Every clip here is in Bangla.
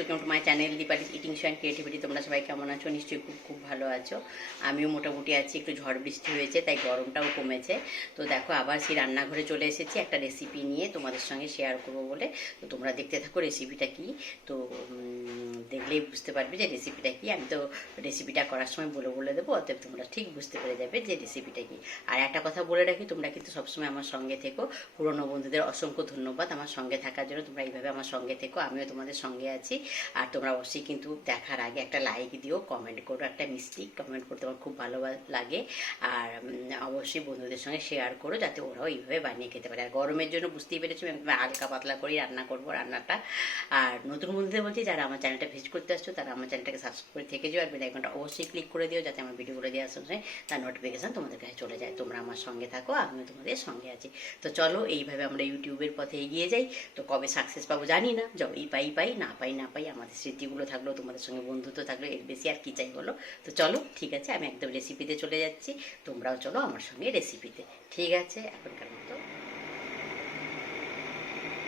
Welcome to my channel Dipali eating show and creativity. তোমরা সবাই কেমন আছো? নিশ্চয়ই খুব খুব ভালো আছো। আমিও মোটামুটি আছি। একটু ঝড় বৃষ্টি হয়েছে তাই গরমটাও কমেছে। তো দেখো আবার সেই রান্নাঘরে চলে এসেছি একটা রেসিপি নিয়ে তোমাদের সঙ্গে শেয়ার করবো বলে। তো তোমরা দেখতে থাকো রেসিপিটা কি। তো দেখলেই বুঝতে পারবে যে রেসিপিটা কি। আমি তো রেসিপিটা করার সময় বলে দেবো, অতএব তোমরা ঠিক বুঝতে পেরে যাবে যে রেসিপিটা কি। আর একটা কথা বলে রাখি, তোমরা কিন্তু সবসময় আমার সঙ্গে থেকো। পুরনো বন্ধুদের অসংখ্য ধন্যবাদ আমার সঙ্গে থাকার জন্য। তোমরা এইভাবে আমার সঙ্গে থেকো, আমিও তোমাদের সঙ্গে আছি। আর তোমরা অবশ্যই কিন্তু দেখার আগে একটা লাইক দিও, কমেন্ট করো, একটা মিষ্টি কমেন্ট করতে আমার খুব ভালো লাগে। আর অবশ্যই বন্ধুদের সঙ্গে শেয়ার করো যাতে ওরাও এইভাবে বানিয়ে খেতে পারে। আর গরমের জন্য বুঝতেই পেরেছি আমি হালকা পাতলা করেই রান্না করবো রান্নাটা। আর নতুন বন্ধুদের বলছি, যারা আমার চ্যানেলটা ভিজিট করতে আসছো তারা আমার চ্যানেলটাকে সাবস্ক্রাইব করে থেকে যাও, আর বেল আইকনটা অবশ্যই ক্লিক করে দিও যাতে আমার ভিডিওগুলো দেওয়ার সময় তার নোটিফিকেশন তোমাদের কাছে চলে যায়। তোমরা আমার সঙ্গে থাকো, আমিও তোমাদের সঙ্গে আছি। তো চলো এইভাবে আমরা ইউটিউবের পথে এগিয়ে যাই। তো কবে সাকসেস পাবো জানি না, যবেই পাই না পাই আমাদের স্মৃতিগুলো থাকলো, তোমাদের সঙ্গে বন্ধুত্ব থাকলো, এর বেশি আর কি চাই বলো। তো চলো ঠিক আছে, আমি একদম রেসিপিতে চলে যাচ্ছি। তোমরাও চলো আমার সঙ্গে রেসিপিতে। ঠিক আছে, এখনকার মতো।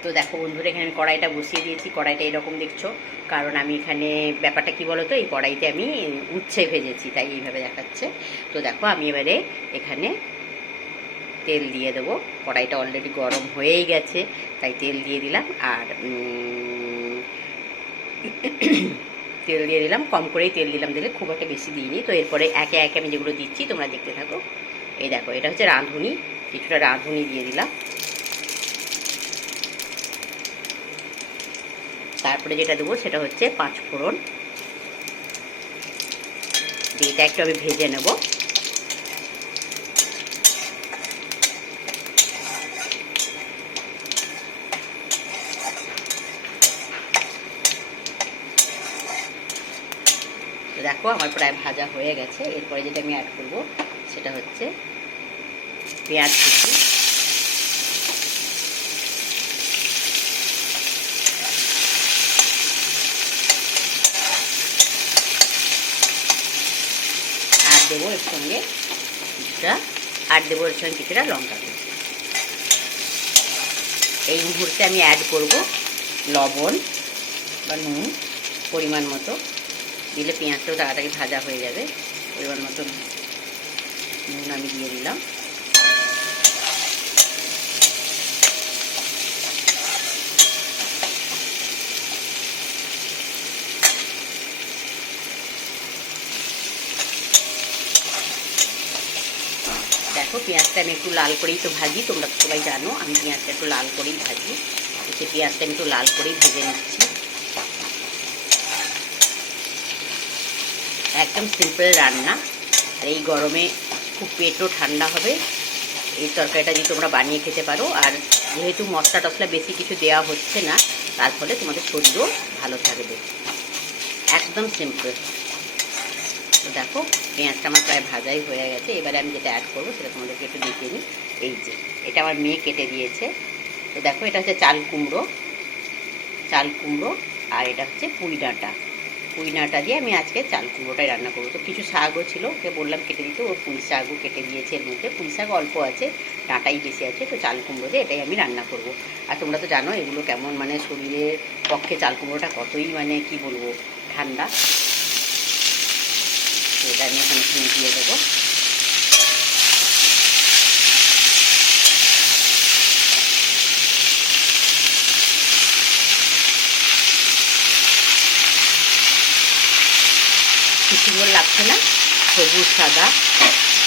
তো দেখো বন্ধুরা, এখানে আমি কড়াইটা বসিয়ে দিয়েছি। কড়াইটা এরকম দেখছো, কারণ আমি এখানে ব্যাপারটা কি বলো তো, এই কড়াইতে আমি উচ্ছে ভেজেছি তাই এইভাবে দেখাচ্ছে। তো দেখো আমি এবারে এখানে তেল দিয়ে দেবো। কড়াইটা অলরেডি গরম হয়েই গেছে তাই তেল দিয়ে দিলাম। আর তেল দিয়ে দিলাম, কম করেই তেল দিলাম, দিলে খুব একটা বেশি দিইনি। তো এরপরে একে একে আমি যেগুলো দিচ্ছি তোমরা দেখতে থাকো। এই দেখো, এটা হচ্ছে রাঁধুনি, কিছুটা রাঁধুনি দিয়ে দিলাম। তারপরে যেটা দেবো সেটা হচ্ছে 5 ফোড়ন। এটা একটু আমি ভেজে নেব। দেখো আমার প্রায় ভাজা হয়ে গেছে। এরপরে যেটা আমি অ্যাড করব সেটা হচ্ছে পেঁয়াজ কুচি। আর দেবো এর সঙ্গে কিছুটা লঙ্কা কুচি। এই মুহূর্তে আমি অ্যাড করব লবণ বা নুন পরিমাণ মতো। দিলে পেঁয়াজটাও তাড়াতাড়ি ভাজা হয়ে যাবে। পরিমাণ মতো নুন আমি দিয়ে দিলাম। দেখো পেঁয়াজটা আমি একটু লাল করেই তো ভাজি, তোমরা সবাই জানো আমি পেঁয়াজটা একটু লাল করেই ভাজি। সেই পেঁয়াজটা আমি একটু লাল করেই ভেজে নিচ্ছি। একদম সিম্পল রান্না, আর এই গরমে খুব পেটও ঠান্ডা হবে। এই তরকারিটা যদি তোমরা বানিয়ে খেতে পারো, আর যেহেতু মশলা টশলা বেশি কিছু দেওয়া হচ্ছে না, তার ফলে তোমাদের শরীরও ভালো থাকবে। একদম সিম্পল। তো দেখো পেঁয়াজটা আমার প্রায় ভাজাই হয়ে গেছে। এবারে আমি যেটা অ্যাড করবো সেটা তোমাদেরকে একটু দেখিয়ে নিই। এই যে এটা আমার মেয়ে কেটে দিয়েছে। তো দেখো এটা হচ্ছে চাল কুমড়ো, আর এটা হচ্ছে পুঁই ডাঁটা দিয়ে আমি আজকে চাল কুমড়োটাই রান্না করবো। তো কিছু শাকও ছিল, ওকে বললাম কেটে দিতে, ও পুঁই শাকও কেটে দিয়েছে। এর মধ্যে পুঁই শাক অল্প আছে, ডাঁটাই বেশি আছে। তো চাল কুমড়ো দিয়ে এটাই আমি রান্না করব। আর তোমরা তো জানো এগুলো কেমন মানে শরীরের পক্ষে চাল কুমড়োটা কতই মানে কি বলবো ঠান্ডা। তো এটা আমি এখানে দিয়ে দেবো। কি সুন্দর লাগছে না, সবুজ সাদা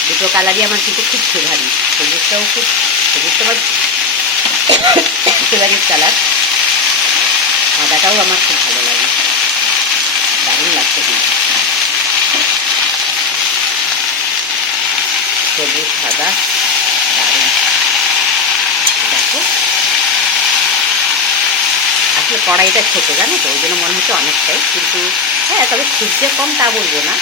দুটো কালারই আমার কিন্তু খুব ফেভারিট। সবুজটা আমার ফেভারিট কালার, সাদাটাও আমার খুব ভালো লাগে। দারুণ লাগছে কিন্তু, সবুজ সাদা দারুণ। দেখো আসলে কড়াইটা ছোটো জানো তো, ওই জন্য মনে হচ্ছে অনেকটাই, কিন্তু হ্যাঁ তবে খুব যে কম তা বলবো না,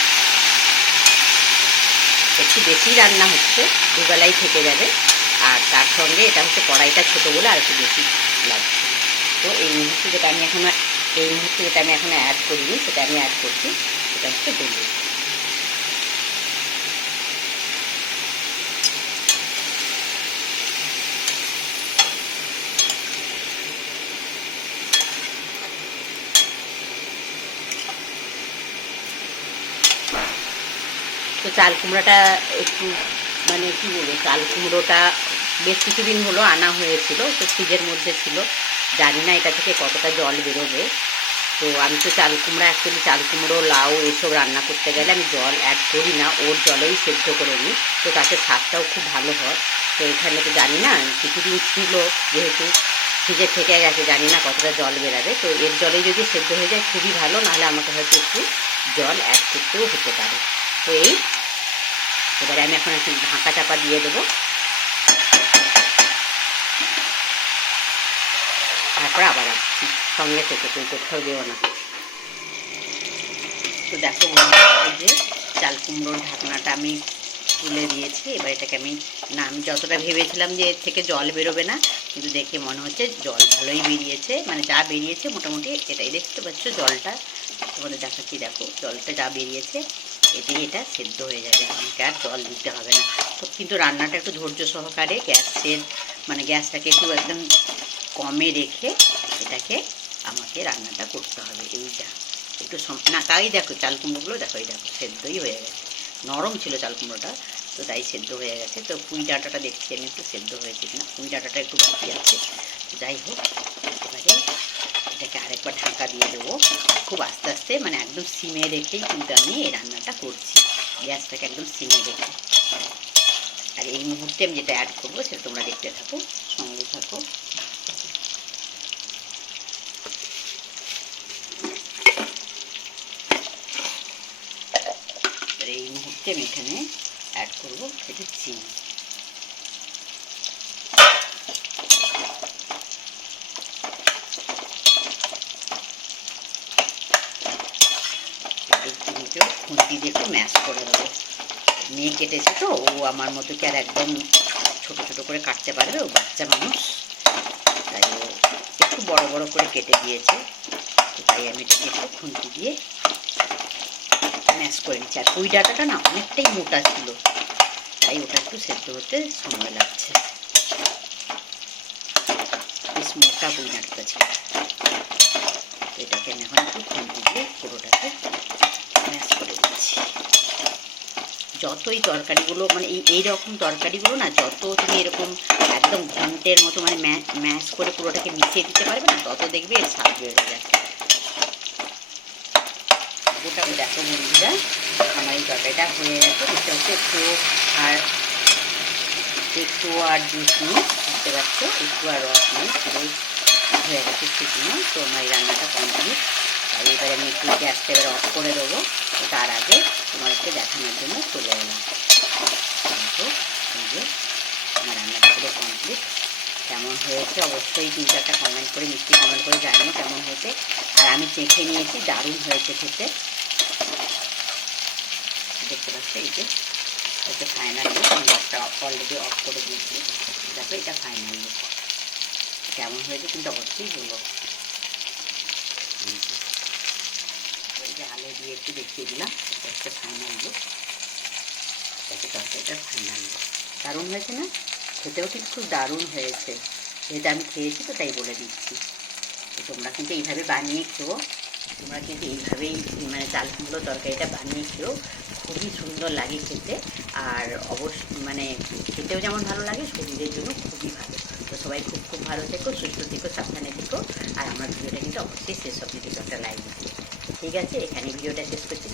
একটু বেশি রান্না হচ্ছে, দুবেলাই থেকে যাবে। আর তার সঙ্গে এটা হচ্ছে কড়াইটা ছোটো বলে আর একটু বেশি লাগছে। তো এই মুহূর্তে যেটা আমি এখনো অ্যাড করিনি সেটা আমি অ্যাড করছি, সেটা হচ্ছে হলুদ। তো চাল কুমড়োটা একটু মানে কী বলবো, চাল কুমড়োটা বেশ কিছুদিন হলো আনা হয়েছিল, তো ফ্রিজের মধ্যে ছিল। জানি না এটা থেকে কতটা জল বেরোবে। তো আমি তো চাল কুমড়া অ্যাকচুয়ালি চাল কুমড়ো লাউ এসব রান্না করতে গেলে আমি জল অ্যাড করি না, ওর জলেই সেদ্ধ করে নিই, তো তাতে স্বাদটাও খুব ভালো হয়। তো এখানে তো জানি না, কিছুদিন ছিল যেহেতু ফ্রিজে থেকে গেছে, জানি না কতটা জল বেরাবে। তো এর জলেই যদি সেদ্ধ হয়ে যায় খুবই ভালো, নাহলে আমাকে হয়তো একটু জল অ্যাড করতেও হতে পারে। তো এবারে আমি এখন একটু ঢাকা চাপা দিয়ে দেবো, তারপর আবার আসছি। সঙ্গে থেকে তুমি কোথাও যেও না। তো দেখো যে চাল কুমড়োর ঢাকনাটা আমি তুলে দিয়েছি। এবার এটাকে আমি আমি যতটা ভেবেছিলাম যে এর থেকে জল বেরোবে না, কিন্তু দেখে মনে হচ্ছে জল ভালোই বেরিয়েছে, মানে যা বেরিয়েছে মোটামুটি এটাই দেখতে পাচ্ছ। জলটা তোমাদের দেখাচ্ছি, দেখো জলটা যা বেরিয়েছে এতেই এটা সেদ্ধ হয়ে যাবে, আমাকে আর জল দিতে হবে না। তো কিন্তু রান্নাটা একটু ধৈর্য সহকারে গ্যাসটাকে একটু একদম কমে রেখে এটাকে আমাকে রান্নাটা করতে হবে। এইটা একটু না, তাই দেখো চাল কুমড়োগুলো দেখো, এই দেখো সেদ্ধই হয়ে গেছে, নরম ছিল চাল কুমড়োটা, তো তাই সেদ্ধ হয়ে গেছে। তো পুঁই ডাঁটাটা দেখছি আমি একটু সেদ্ধ হয়েছে কিনা, পুঁই ডাঁটাটা একটু বাকি আছে। যাই হোক, এবারে এটাকে আরেকবার ঢাকা দিয়ে দেবো, খুব আস্তে আস্তে, মানে একদম সিমে রেখেই কিন্তু আমি এই রান্নাটা করছি, গ্যাসটাকে একদম সিমে রেখে। আর এই মুহূর্তে আমি যেটা অ্যাড করবো সেটা তোমরা দেখতে থাকো, সঙ্গে থাকো। এই মুহূর্তে আমি এখানে অ্যাড করবো একটু চিনি। এই চিনিটাও খুন্তি দিয়ে একটু ম্যাশ করে দেবো। মেয়ে কেটেছে তো, ও আমার মতো কি আর একদম ছোট ছোট করে কাটতে পারবে, ও বাচ্চা মানুষ, তাই ও একটু বড় বড় করে কেটে দিয়েছে। তাই আমি এটাকে একটু খুন্তি দিয়ে ম্যাশ করে নিচ্ছি। আর পুঁই ডাঁটাটা না অনেকটাই মোটা ছিল, তাই ওটা একটু সেদ্ধ হতে সময় লাগছে। বেশ মোটা পুঁই ডাঁটাটা ছিল। এটাকে আমি এখন একটু খুন্তি দিয়ে পুরোটাকে ম্যাশ করে দিচ্ছি। যতই তরকারিগুলো মানে এইরকম তরকারিগুলো না, যত তুমি এরকম একদম ঘন্টের মতো মানে ম্যাশ করে পুরোটাকে মিশিয়ে দিতে পারবে না, তত দেখবে এর স্বাদ বেড়ে যায়। ওটা দেখো বন্ধুরা, আমার এই তরকারিটা হয়ে গেছে, বুঝতে পারছো। একটু আর জুস নিয়ে, বুঝতে পারছো, একটু আর রস নিয়ে পুরোই হয়ে গেছে শুকনো। তো আমার এই রান্নাটা কমপ্লিট। আর এবারে আমি একটু গ্যাসটা এবার অফ করে দেবো। তার আগে তোমাদেরকে দেখানোর জন্য চলে এলাম। দেখো এই যে আমার রান্নাটা পুরো কমপ্লিট। কেমন হয়েছে অবশ্যই কিন্তু একটা কমেন্ট করে, মিষ্টি কমেন্ট করে জানিও কেমন হয়েছে। আর আমি চেখে নিয়েছি, দারুণ হয়েছে খেতে। দেখতে পাচ্ছি এই যে হচ্ছে ফাইনাল লুক। আমি গ্যাসটা অলরেডি অফ করে দিয়েছি। দেখো এটা ফাইনাল লুক, কেমন হয়েছে কিন্তু অবশ্যই বলবো। এই যে আলু দিয়ে একটু দেখিয়ে দিলাম, এটা হচ্ছে ফাইনাল লুক। দেখো তরকারিটা ফাইনাল লুক, দারুণ হয়েছে না? খেতেও কিন্তু খুব দারুণ হয়েছে, যেহেতু আমি খেয়েছি তো তাই বলে দিচ্ছি। তো তোমরা কিন্তু এইভাবে বানিয়ে খেও, তোমরা কিন্তু এইভাবেই মানে চাল কুমড়ো তরকারিটা বানিয়ে খেও, খুবই সুন্দর লাগে খেতে। আর অবশ্যই মানে খেতেও যেমন ভালো লাগে, শরীরের জন্য খুবই ভালো। তো সবাই খুব খুব ভালো থেকো, সুস্থ থেকো, সাবধানে থেকো। আর আমার ভিডিওটা কিন্তু অবশ্যই শেষ অবধি একটা লাইক দিও। ঠিক আছে, এখানে ভিডিওটা শেষ করছি।